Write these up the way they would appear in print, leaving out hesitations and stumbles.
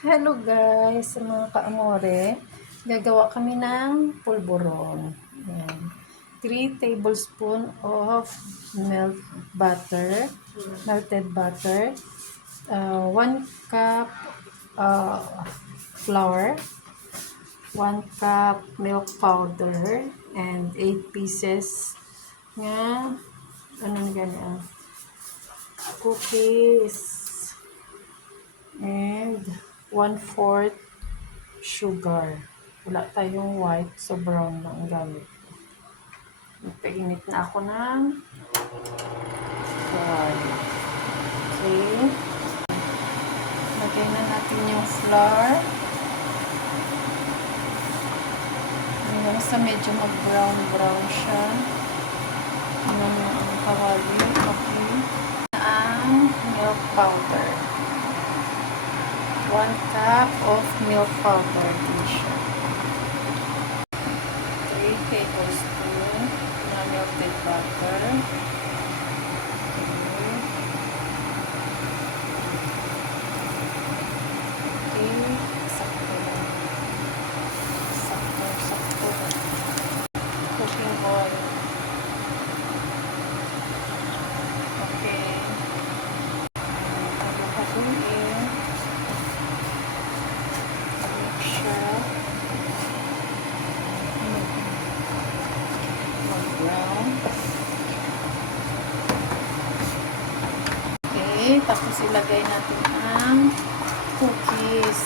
Hello guys, sa mga kaamore, gagawa kami ng pulburon. Ayan. 3 tablespoon of melted butter, 1 cup flour, 1 cup milk powder, and 8 pieces nga, cookies, and 1/4 sugar. Wala tayong white, so brown lang ang gamit. Nagpainit na ako ng flour. Okay. Lagay na natin yung flour. Hanggang sa medyo mag-brown siya. Ang kawali. Okay. Ang milk powder. 1 cup of milk powder din siya. 3 tablespoon na melted butter. Okay. Sakto lang. Sakto. Cooking oil. Okay. Haluin. Brown. Okay, tapos ilagay natin ang cookies.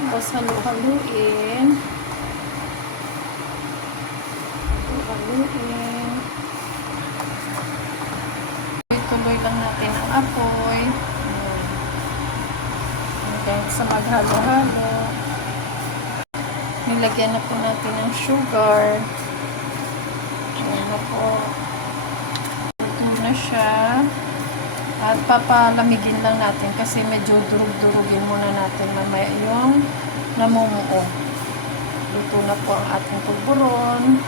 Tapos halu-haluin. Tuloy lang natin ang apoy. Hanggang sa maghalo-halo. Nilagyan na po natin ng sugar. Ayan na po. Ito na siya. At papalamigin lang natin kasi medyo durug-durugin muna natin mamaya yung namumuo. Luto na po ang ating pulburon.